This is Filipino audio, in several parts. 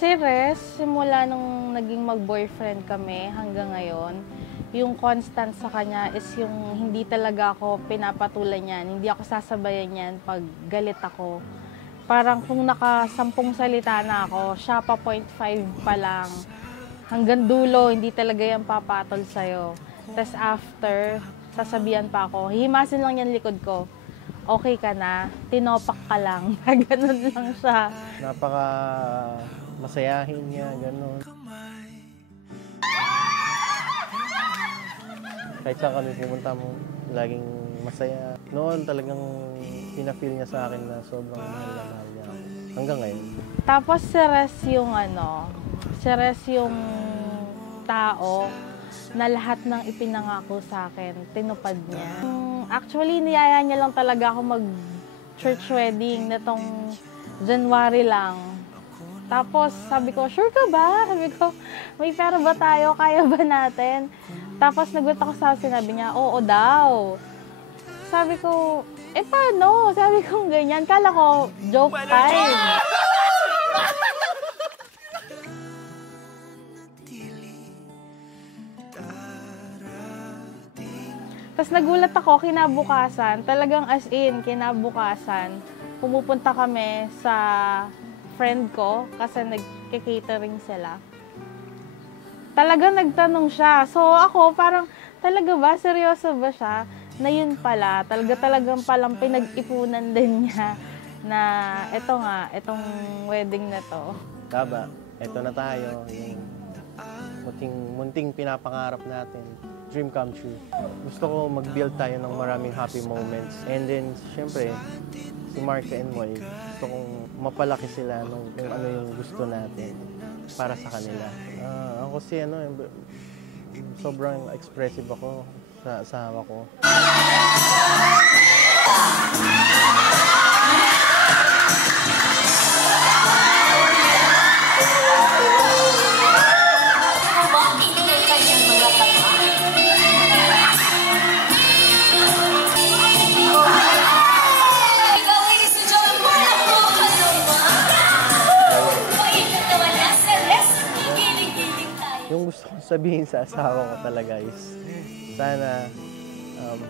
Si Res, simula nung naging mag-boyfriend kami hanggang ngayon, yung constant sa kanya is yung hindi talaga ako pinapatulan niyan, hindi ako sasabayan niyan pag galit ako. Parang kung naka-10 salita na ako, siya pa 0.5 pa lang. Hanggang dulo, hindi talaga yan papatol sa'yo. Tapos after, sasabihan pa ako, hihimasin lang yan likod ko. Okay ka na, tinopak ka lang. Ganun lang siya. Napaka masayahin niya, gano'n. Kahit saan kami pumunta mo, laging masaya. Noon talagang pinafeel niya sa akin na sobrang mahal na mahal niya ako. Hanggang ngayon. Tapos si Res yung si Res yung tao na lahat ng ipinangako sa akin, tinupad niya. Actually, niyaya niya lang talaga ako mag-church wedding na tong January lang. Tapos sabi ko, sure ka ba? Sabi ko, may pera ba tayo? Kaya ba natin? Tapos nagulat ako sa sinabi niya, oo daw. Sabi ko, paano? Sabi ko ganyan. Kala ko, joke time. Tapos nagulat ako, kinabukasan, talagang as in, kinabukasan, pumupunta kami sa friend ko kasi nag-catering sila. Talagang nagtanong siya. So ako parang, talaga ba? Seryoso ba siya? Na yun pala, talagang palang pinag-ipunan din niya na eto nga, etong wedding na to. Taba, eto na tayo. Yung munting pinapangarap natin. Dream come true. Gusto ko mag-build tayo ng maraming happy moments. And then, syempre, si Marka and Moy, gusto kong mapalaki sila kung ano yung gusto natin para sa kanila. Ako kasi sobrang expressive ako sa asawa ko. Yung gusto kong sabihin sa asawa ko talaga is sana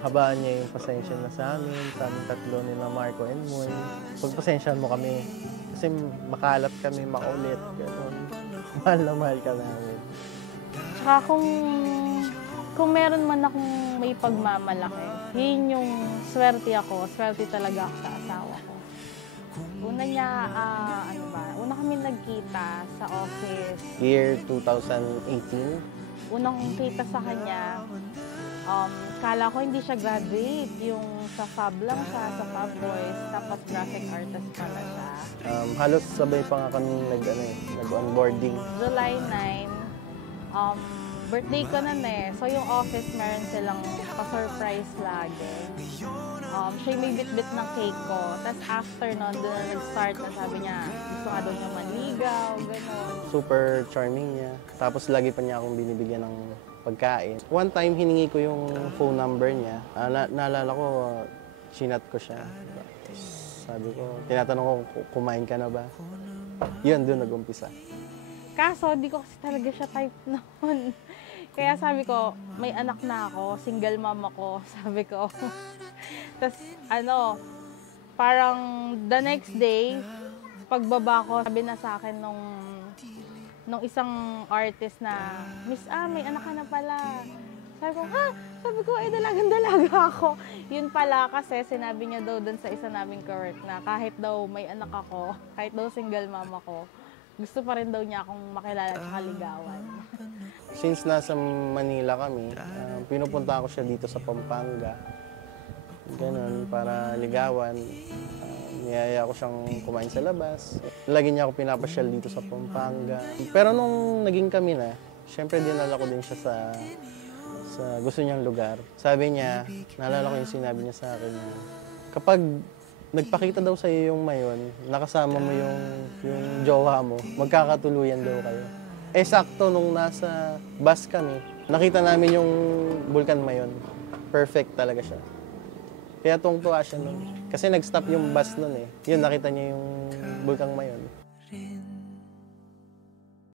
habaan niya yung pasensya na sa amin tatlo nila Marco and Moy. Pagpasensyahan mo kami kasi makalat kami, makulit, gano'n. Mahal na mahal ka namin. Tsaka kung meron man akong may pagmamalaki, yun yung swerte talaga ako sa asawa ko. Una niya, una kami nagkita sa office. Year 2018. Unang kita sa kanya, kala ko hindi siya graduate. Yung sa Fab lang siya, sa Fab Boys, tapos graphic artist pala siya. Halos sabay pa nga kami nag-onboarding. July 9, birthday ko na So yung office meron silang pa-surprise lagi. Siya may bit-bit ng cake ko. Tapos after nun, doon na nag-start na sabi niya, gusto nga doon niya manligaw, gano'n. Super charming niya. Tapos lagi pa niya akong binibigyan ng pagkain. One time, hiningi ko yung phone number niya. Naalala ko, chinat ko siya. Sabi ko, tinatanong ko, kumain ka na ba? Yun, doon nag-umpisa. Kaso, di ko kasi talaga siya type noon. Kaya sabi ko, may anak na ako, single mom ako, sabi ko. Tapos parang the next day, pagbaba ko, sabi na sa akin nung isang artist na, Miss may anak ka na pala. Sabi ko, ha? Sabi ko, dalagang-dalaga ako. Yun pala kasi sinabi niya daw dun sa isa naming co-work na kahit daw may anak ako, kahit daw single mom ako, gusto pa rin daw niya akong makilala at ligawan. Since nasa Manila kami, pinupunta ko siya dito sa Pampanga. Ganun, para ligawan. Niyaya ko siyang kumain sa labas. Lagi niya ako pinapasyal dito sa Pampanga. Pero nung naging kami na, syempre dinala ko din siya sa gusto niyang lugar. Sabi niya, naalala ko yung sinabi niya sa akin, kapag nagpakita daw sa iyo yung mayon, nakasama mo yung jowa mo, magkakatuluyan daw kayo. Sakto nung nasa bus kami, nakita namin yung Bulkan Mayon. Perfect talaga siya. Kaya tuwang-tuwa siya nun. Kasi nag-stop yung bus nun eh. Yun, nakita niya yung Bulkan Mayon.